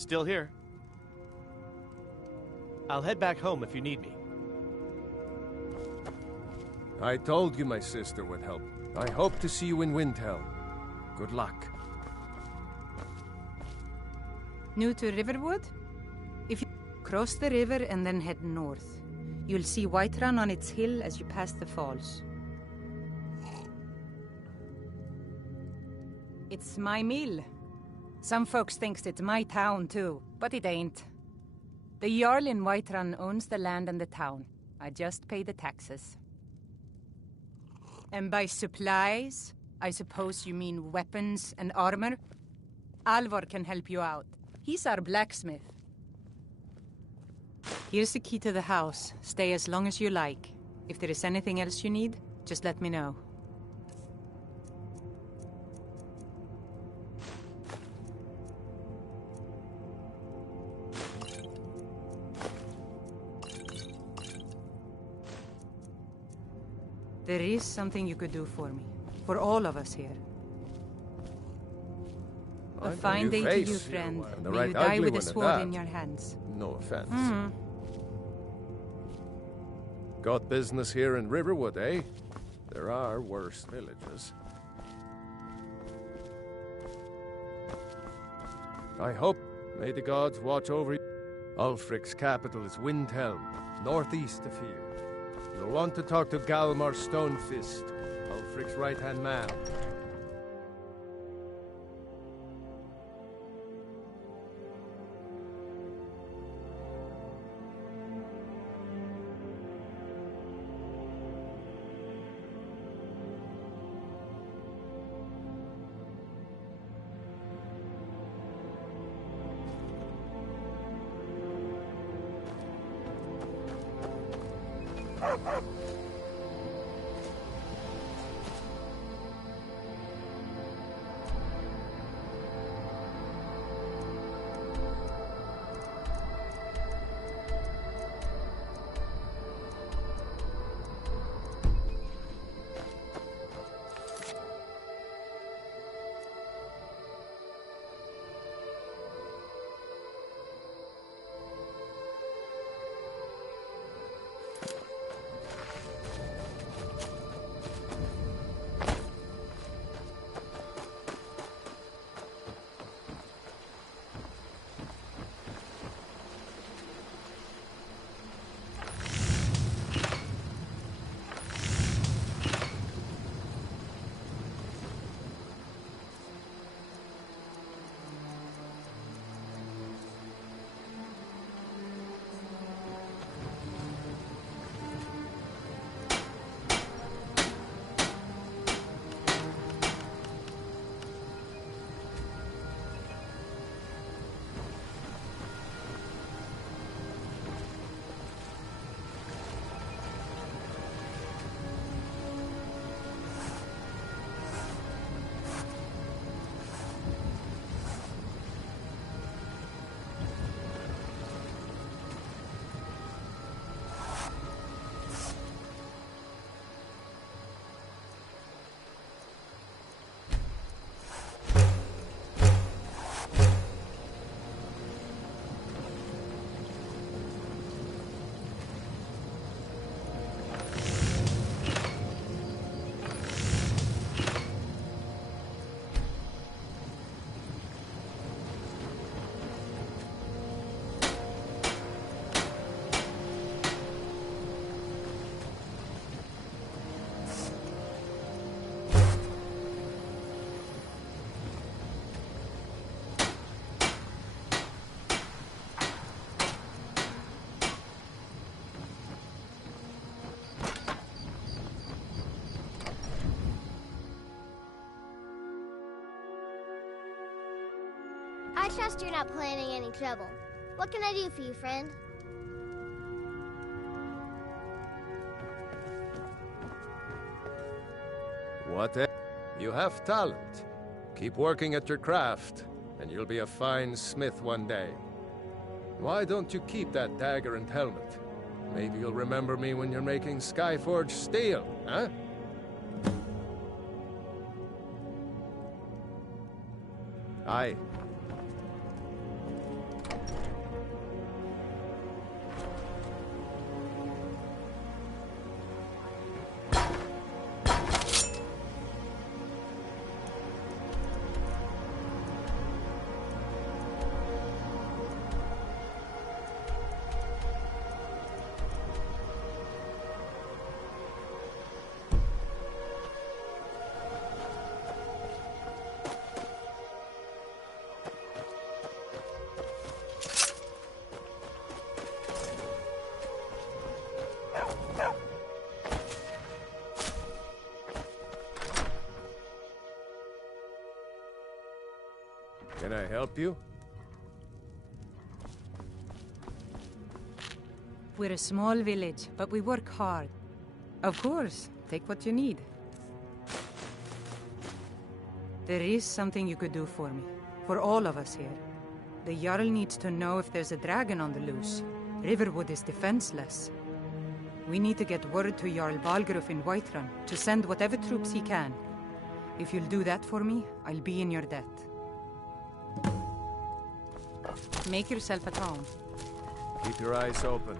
Still here. I'll head back home if you need me. I told you my sister would help. I hope to see you in Windhelm. Good luck. New to Riverwood? If you cross the river and then head north, you'll see Whiterun on its hill as you pass the falls. It's my mill. Some folks thinks it's my town too, but it ain't. The Jarl in Whiterun owns the land and the town. I just pay the taxes. And by supplies, I suppose you mean weapons and armor? Alvor can help you out. He's our blacksmith. Here's the key to the house. Stay as long as you like. If there is anything else you need, just let me know. There is something you could do for me. For all of us here. A fine day to you, friend. May you die with a sword in your hands. No offense. Got business here in Riverwood, eh? There are worse villages. I hope. May the gods watch over you. Ulfric's capital is Windhelm, northeast of here. You'll want to talk to Galmar Stonefist, Ulfric's right-hand man. I trust you're not planning any trouble. What can I do for you, friend? You have talent. Keep working at your craft, and you'll be a fine smith one day. Why don't you keep that dagger and helmet? Maybe you'll remember me when you're making Skyforged steel, huh? Aye. I help you? We're a small village, but we work hard. Of course, take what you need. There is something you could do for me. For all of us here. The Jarl needs to know if there's a dragon on the loose. Riverwood is defenseless. We need to get word to Jarl Balgruuf in Whiterun to send whatever troops he can. If you'll do that for me, I'll be in your debt. Make yourself at home. Keep your eyes open.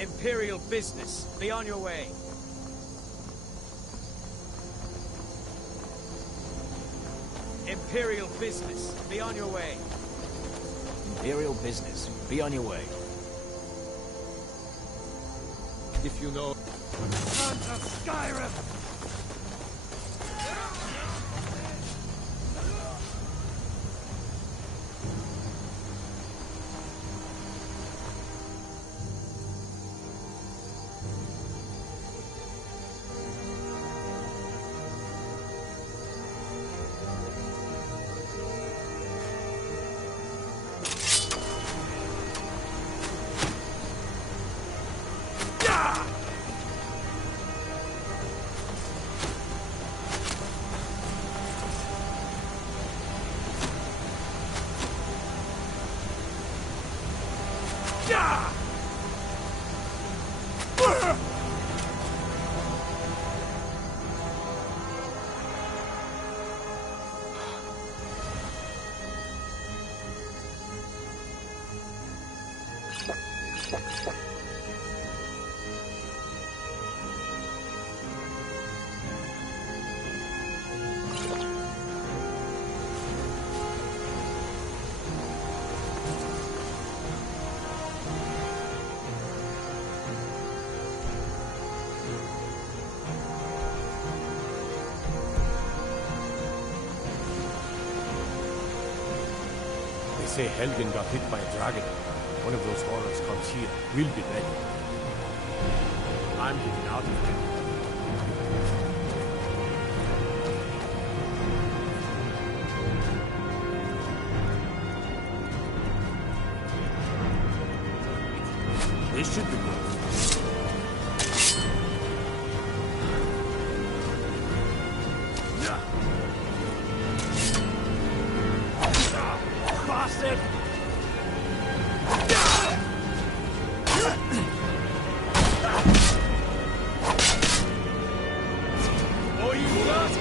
Imperial business. Be on your way. Imperial business. Be on your way. Imperial business. Be on your way. If you know... Sons of Skyrim! say Helgen got hit by a dragon. One of those horrors comes here. We'll be ready. I'm getting out of here. This should be good. Bastard! Oh, you what?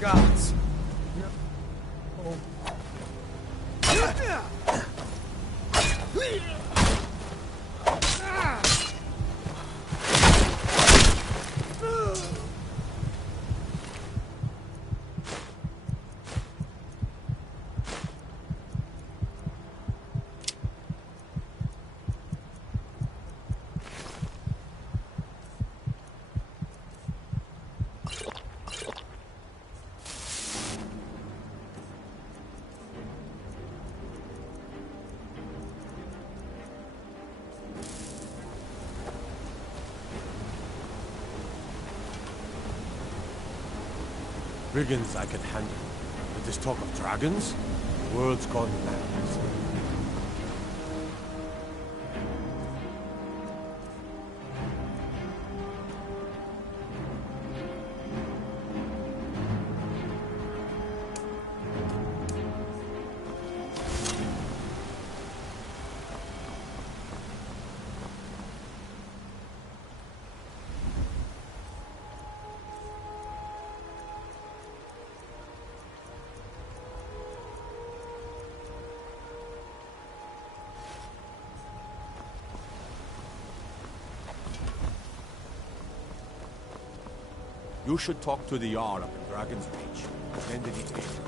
Gods. Brigands I can handle. But this talk of dragons? The world's gone mad. You should talk to the Jarl up in Dragon's Reach. Then the details.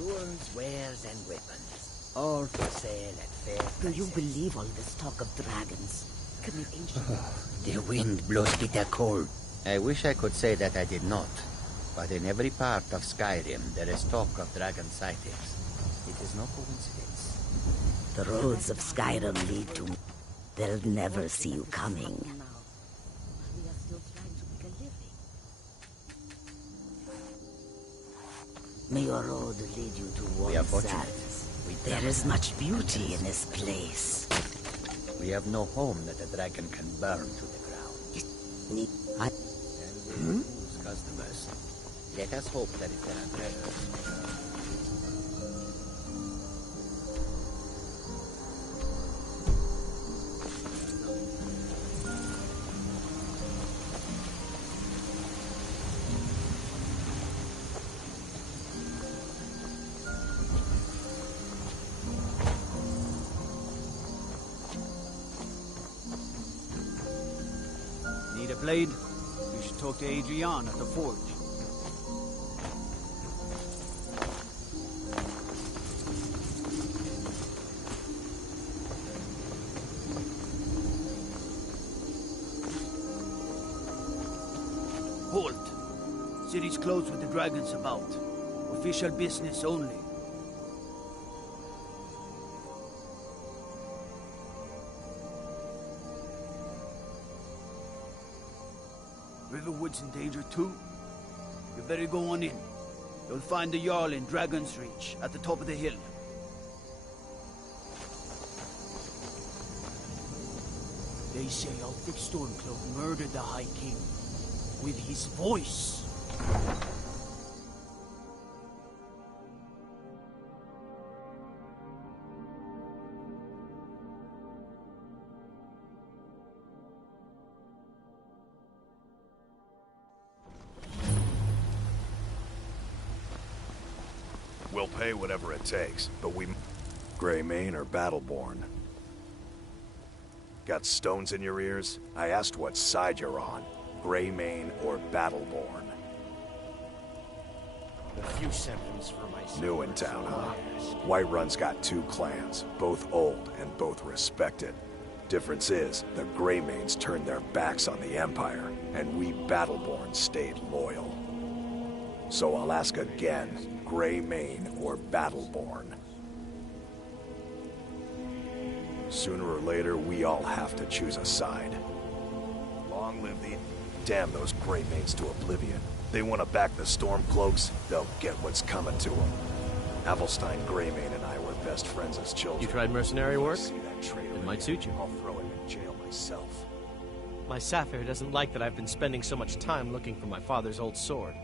Tools, wares, and weapons. All for sale at fair prices. Do you believe all this talk of dragons? Can the ancient... The wind blows bitter cold. I wish I could say that I did not. But in every part of Skyrim, there is talk of dragon sightings. It is no coincidence. The roads of Skyrim lead to... They'll never see you coming. May your road lead you to We are warm fortunate. sands. There is much beauty in this place. We have no home that a dragon can burn to the ground. And we lose customers. Let us hope that if there are treasures... Need a blade? You should talk to Adrian at the forge. Halt! City's closed with the dragons about. Official business only. Riverwood's in danger too. You better go on in. You'll find the Jarl in Dragon's Reach, at the top of the hill. They say Ulfric Stormcloak murdered the High King with his voice. We'll pay whatever it takes, but we... Greymane or Battleborn? Got stones in your ears? I asked what side you're on. Greymane or Battleborn? A few seconds for my... New in town, huh? Whiterun's got two clans, both old and both respected. Difference is, the Greymanes turned their backs on the Empire, and we Battleborn stayed loyal. So I'll ask again, Greymane or Battleborn? Sooner or later, we all have to choose a side. Long live the... Damn those Greymanes to oblivion. They want to back the Stormcloaks, they'll get what's coming to them. Avelstein Greymane and I were best friends as children. You tried mercenary work? See that traitor It might suit you. I'll throw him in jail myself. My Sapphire doesn't like that I've been spending so much time looking for my father's old sword.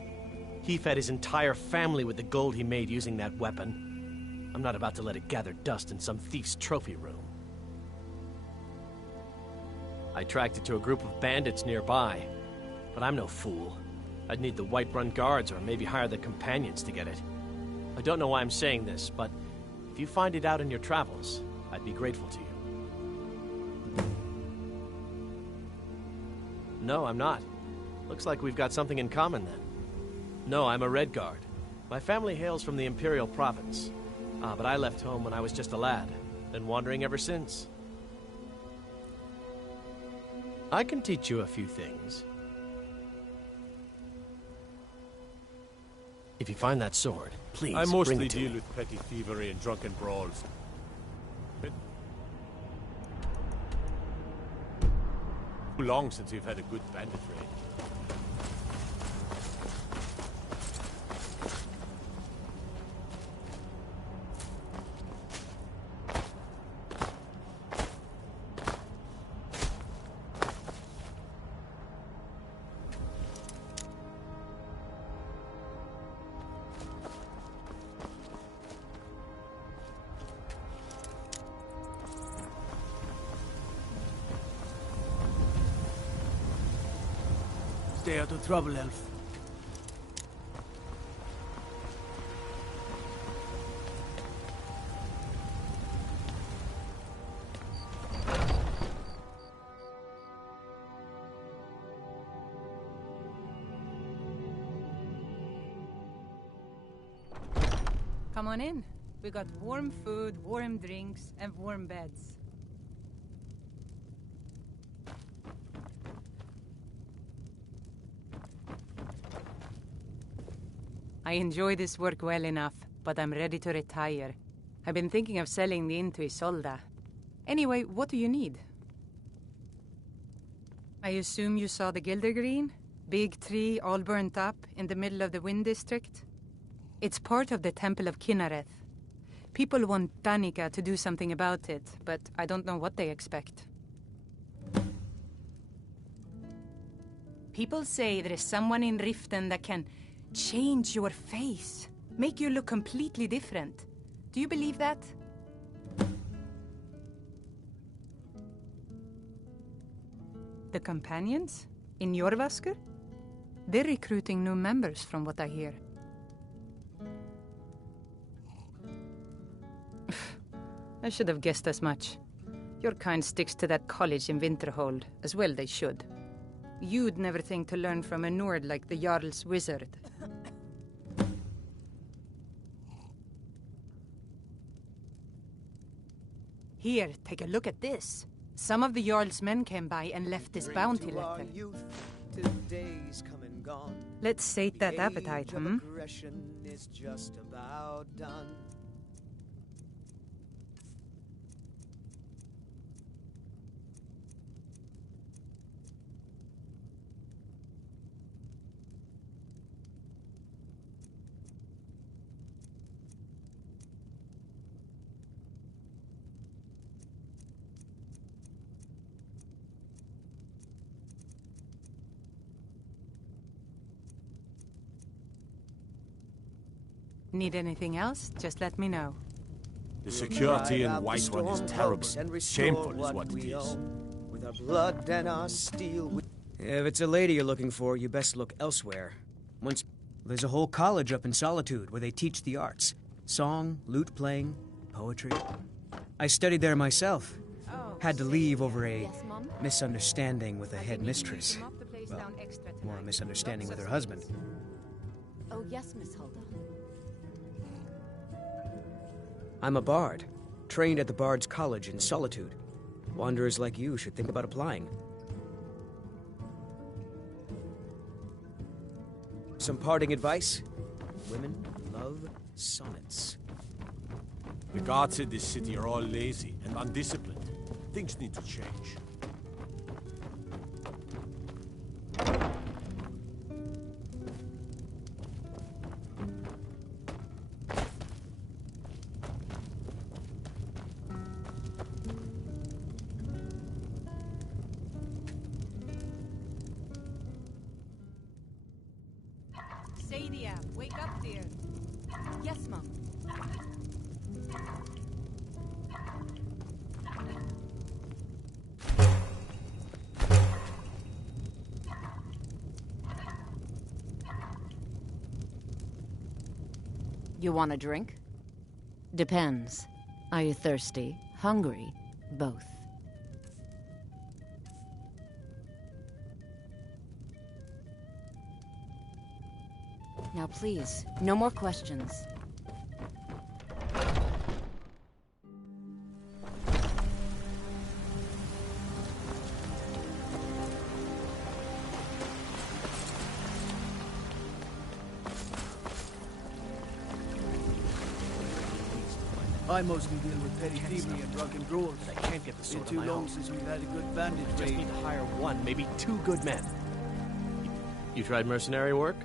He fed his entire family with the gold he made using that weapon. I'm not about to let it gather dust in some thief's trophy room. I tracked it to a group of bandits nearby, but I'm no fool. I'd need the Whiterun guards or maybe hire the companions to get it. I don't know why I'm saying this, but if you find it out in your travels, I'd be grateful to you. No, I'm not. Looks like we've got something in common then. No, I'm a Red Guard. My family hails from the Imperial Province. But I left home when I was just a lad. Been wandering ever since. I can teach you a few things. If you find that sword, please I bring mostly it to deal me. with petty thievery and drunken brawls. But too long since we've had a good bandit raid. Stay out of trouble, Elf. Come on in. We got warm food, warm drinks, and warm beds. I enjoy this work well enough, but I'm ready to retire. I've been thinking of selling the inn to Isolda. Anyway, what do you need? I assume you saw the Gildergreen? Big tree, all burnt up, in the middle of the Wind District? It's part of the Temple of Kinareth. People want Danica to do something about it, but I don't know what they expect. People say there is someone in Riften that can change your face, make you look completely different. Do you believe that? The companions? In Jorvasker? They're recruiting new members from what I hear. I should have guessed as much. Your kind sticks to that college in Winterhold, as well they should. You'd never think to learn from a Nord like the Jarl's wizard. Here, take a look at this. Some of the Jarl's men came by and left this bounty letter. Let's sate that appetite, hmm? Is just about done. Need anything else? Just let me know. The security in Whiterun is terrible. Shameful is what it is. With our blood and our steel. If it's a lady you're looking for, you best look elsewhere. There's a whole college up in Solitude where they teach the arts. Song, lute playing, poetry. I studied there myself. Had to leave over a misunderstanding with a headmistress. Well, more a misunderstanding with her husband. Oh, yes, Miss Hulda. I'm a bard, trained at the Bard's College in Solitude. Wanderers like you should think about applying. Some parting advice? Women love sonnets. The guards in this city are all lazy and undisciplined. Things need to change. Sadia, wake up, dear. Yes, Mom. You want a drink? Depends. Are you thirsty? Hungry? Both. Now please, no more questions. I mostly deal with petty thievery and drunken brawls. I can't get the sword Been too on my long own. since we've had a good bandit Just raid. need to hire one, maybe two good men. You tried mercenary work?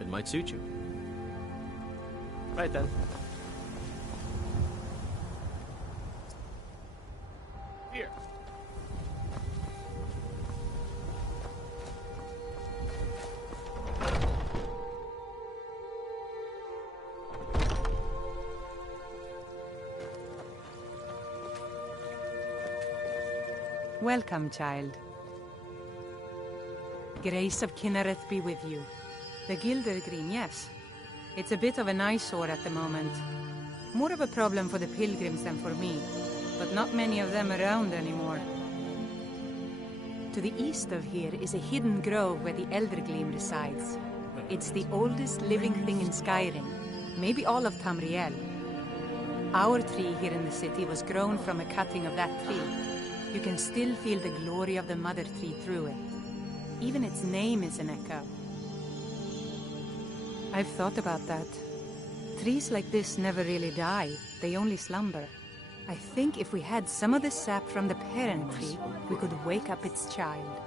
It might suit you. Right then. Here. Welcome, child. Grace of Kinareth be with you. The Gildergreen, yes. It's a bit of an eyesore at the moment. More of a problem for the pilgrims than for me, but not many of them around anymore. To the east of here is a hidden grove where the Eldergleam resides. It's the oldest living thing in Skyrim, maybe all of Tamriel. Our tree here in the city was grown from a cutting of that tree. You can still feel the glory of the mother tree through it. Even its name is an echo. I've thought about that. Trees like this never really die. They only slumber. I think if we had some of the sap from the parent tree, we could wake up its child.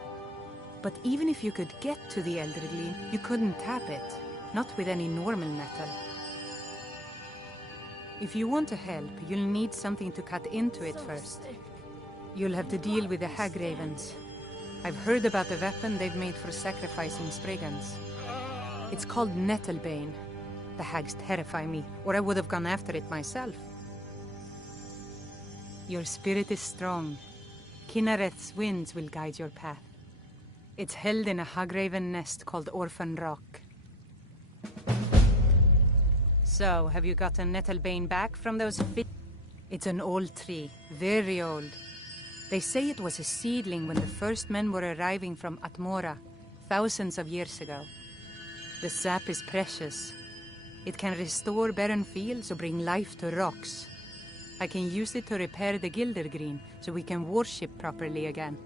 But even if you could get to the elderly, you couldn't tap it. Not with any normal metal. If you want to help, you'll need something to cut into it first. You'll have to deal with the hag ravens. I've heard about the weapon they've made for sacrificing Spriggans. It's called Nettlebane. The hags terrify me, or I would have gone after it myself. Your spirit is strong. Kinareth's winds will guide your path. It's held in a hagraven nest called Orphan Rock. So, have you gotten Nettlebane back from those It's an old tree, very old. They say it was a seedling when the first men were arriving from Atmora, thousands of years ago. The sap is precious. It can restore barren fields or bring life to rocks. I can use it to repair the Gildergreen, so we can worship properly again.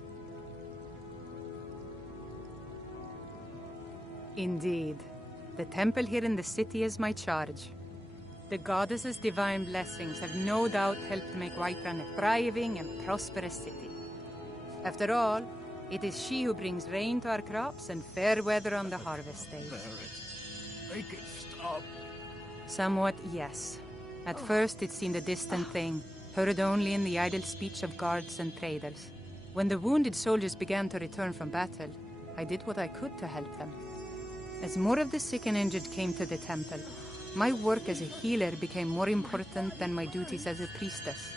Indeed. The temple here in the city is my charge. The goddess's divine blessings have no doubt helped make Whiterun a thriving and prosperous city. After all, it is she who brings rain to our crops and fair weather on the harvest days. Make it stop. Somewhat, yes. At first it seemed a distant thing, heard only in the idle speech of guards and traders. When the wounded soldiers began to return from battle, I did what I could to help them. As more of the sick and injured came to the temple, my work as a healer became more important than my duties as a priestess.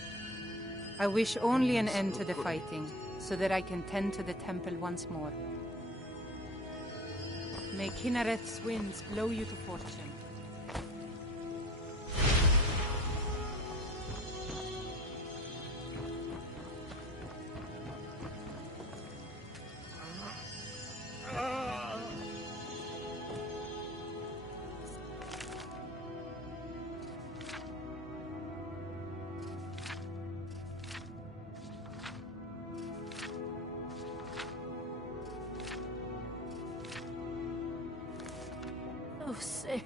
I wish only an end to the fighting, so that I can tend to the temple once more. May Kinareth's winds blow you to fortune. So sick.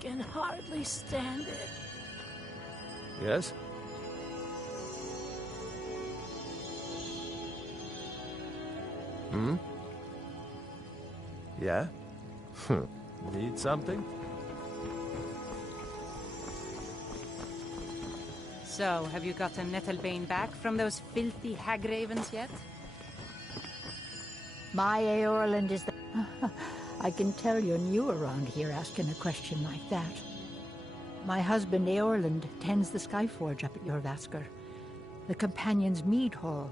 Can hardly stand it. Yes? Hmm? Yeah? Need something? So, have you gotten Nettlebane back from those filthy hag ravens yet? My Eorland is the... I can tell you're new around here asking a question like that. My husband Eorland tends the Skyforge up at your Vasker. The Companion's Mead Hall.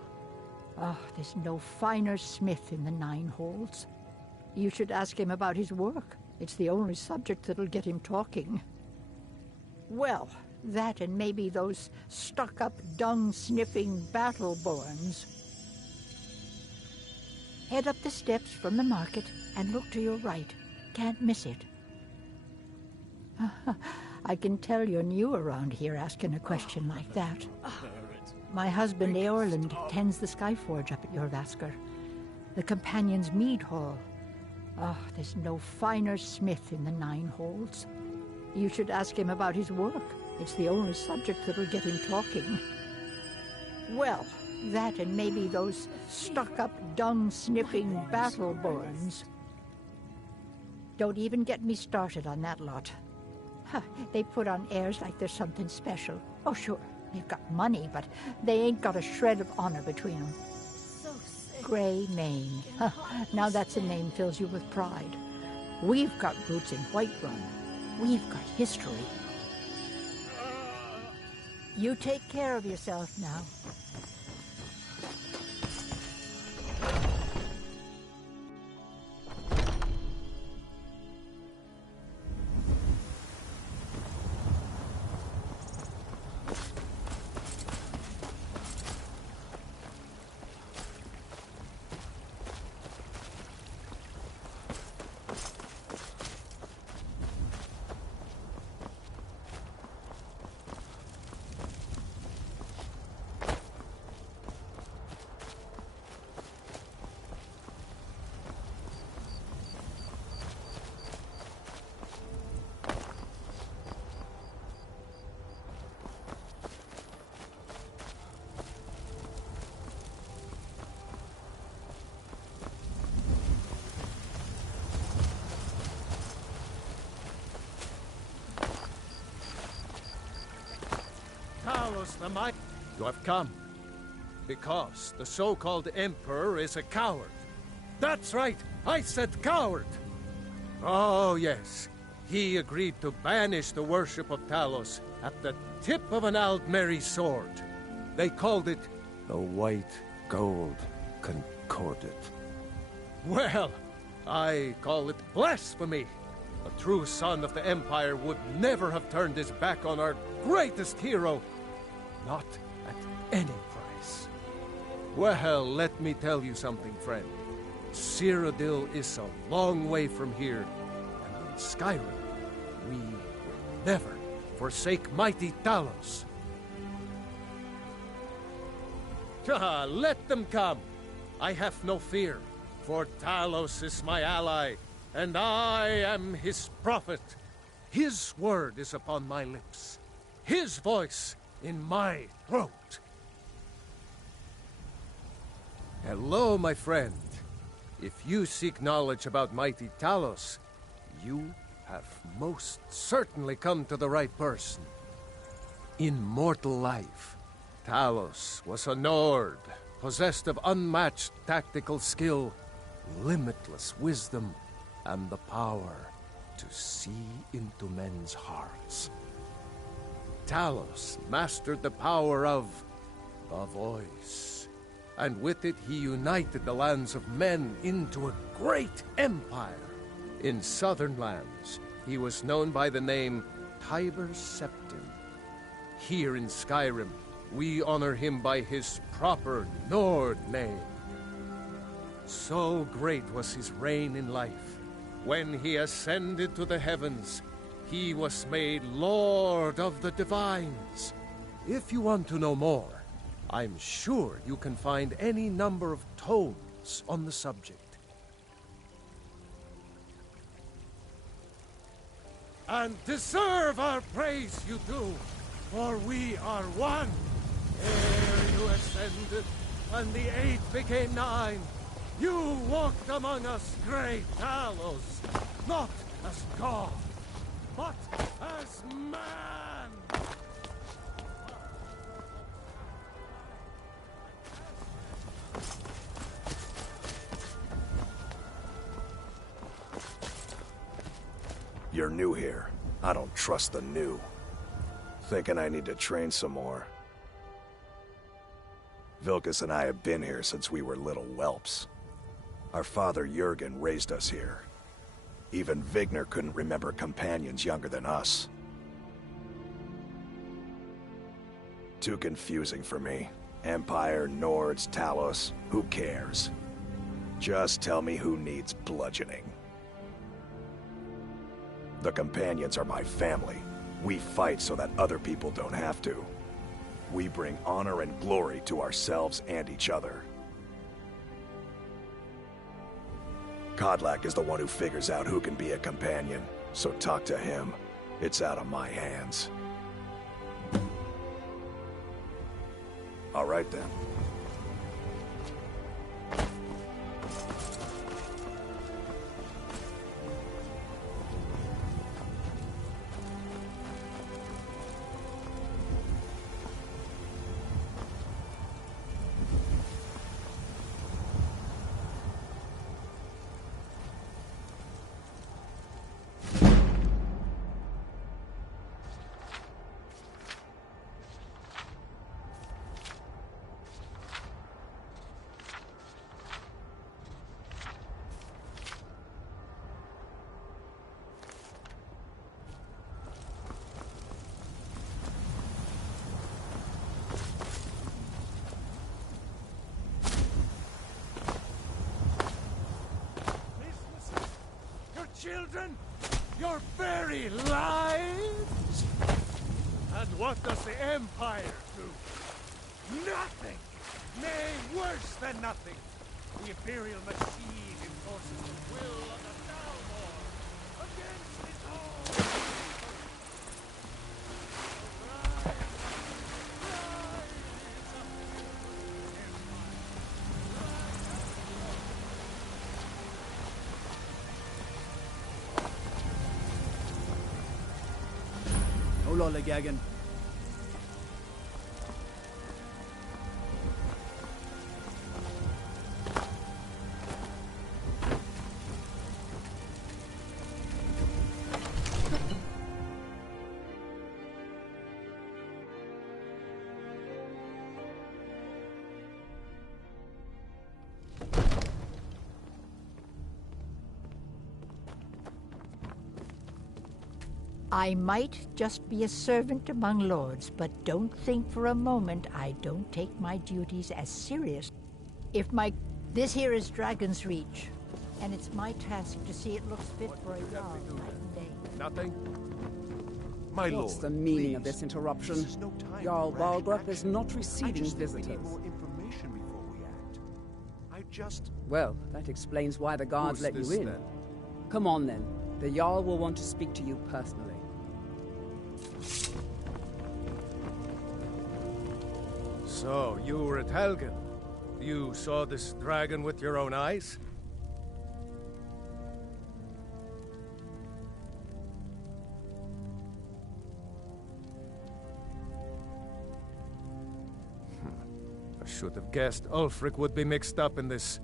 Oh, there's no finer smith in the Nine Halls. You should ask him about his work. It's the only subject that'll get him talking. Well, that and maybe those stuck-up, dung-sniffing battle-borns. Head up the steps from the market and look to your right. Can't miss it. I can tell you're new around here asking a question like that. My husband Eorland tends the Skyforge up at your Vasker. The Companion's Mead Hall. Oh, there's no finer smith in the Nine Halls. You should ask him about his work. It's the only subject that'll get him talking. Well, that and maybe those stuck-up, dung-sniffing battle-borns. Don't even get me started on that lot. They put on airs like there's something special. Oh, sure, they've got money, but they ain't got a shred of honor between them. So sick. Grey Mane. Now that's a name fills you with pride. We've got roots in Whiterun. We've got history. You take care of yourself now. Talos the Mighty. You have come because the so-called Emperor is a coward. That's right, I said coward! Oh yes, he agreed to banish the worship of Talos at the tip of an Aldmeri sword. They called it the White Gold Concordat. Well, I call it blasphemy. A true son of the Empire would never have turned his back on our greatest hero. Not at any price. Well, let me tell you something, friend. Cyrodiil is a long way from here, and in Skyrim, we will never forsake mighty Talos. Let them come. I have no fear, for Talos is my ally, and I am his prophet. His word is upon my lips, his voice in my throat. Hello, my friend. If you seek knowledge about mighty Talos, you have most certainly come to the right person. In mortal life, Talos was a Nord, possessed of unmatched tactical skill, limitless wisdom, and the power to see into men's hearts. Talos mastered the power of the voice, and with it he united the lands of men into a great empire. In southern lands, he was known by the name Tiber Septim. Here in Skyrim, we honor him by his proper Nord name. So great was his reign in life. When he ascended to the heavens, he was made Lord of the Divines. If you want to know more, I'm sure you can find any number of tomes on the subject. And deserve our praise you do, for we are one. Ere you ascended, and the 8 became 9, you walked among us, great Talos, not as God, but as man! You're new here. I don't trust the new. Thinking I need to train some more. Vilkas and I have been here since we were little whelps. Our father Jurgen raised us here. Even Vigner couldn't remember companions younger than us. Too confusing for me. Empire, Nords, Talos, who cares? Just tell me who needs bludgeoning. The companions are my family. We fight so that other people don't have to. We bring honor and glory to ourselves and each other. Kodlak is the one who figures out who can be a companion, so talk to him. It's out of my hands. All right then. Children, your very lives? And what does the Empire do? Nothing! Nay, worse than nothing! The Imperial machine enforces the will of the Dalmor against its own! Lollygagging. I might just be a servant among lords, but don't think for a moment I don't take my duties as serious. This here is Dragon's Reach, and it's my task to see it looks fit for a Jarl night and day. Nothing? My lord, what's the meaning of this interruption? Jarl Balgruuf is not receiving visitors. Well, that explains why the guards let you in. Then? Come on then. The Jarl will want to speak to you personally. So, you were at Helgen. You saw this dragon with your own eyes? I should have guessed Ulfric would be mixed up in this.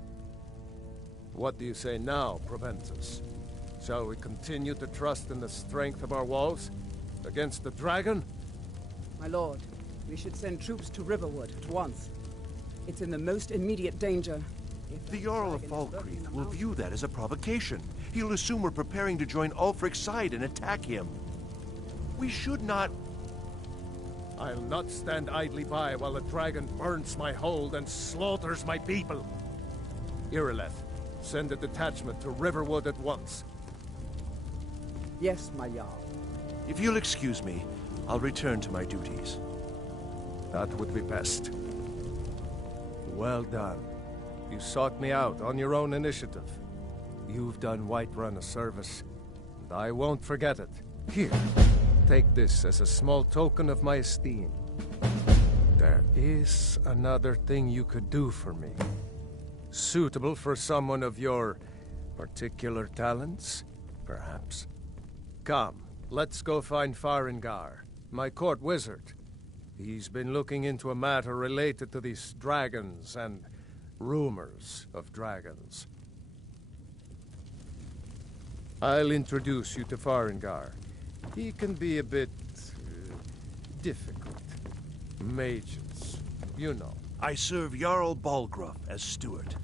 What do you say now, Proventus? Shall we continue to trust in the strength of our walls against the dragon? My lord, we should send troops to Riverwood at once. It's in the most immediate danger. The Jarl of Falkreath will view that as a provocation. He'll assume we're preparing to join Ulfric's side and attack him. We should not... I'll not stand idly by while the dragon burns my hold and slaughters my people. Irileth, send a detachment to Riverwood at once. Yes, my Jarl. If you'll excuse me, I'll return to my duties. That would be best. Well done. You sought me out on your own initiative. You've done Whiterun a service, and I won't forget it. Here, take this as a small token of my esteem. There is another thing you could do for me. Suitable for someone of your particular talents, perhaps. Come, let's go find Farengar, my court wizard. He's been looking into a matter related to these dragons and rumors of dragons. I'll introduce you to Farengar. He can be a bit... difficult. Mages, you know. I serve Jarl Balgruuf as steward.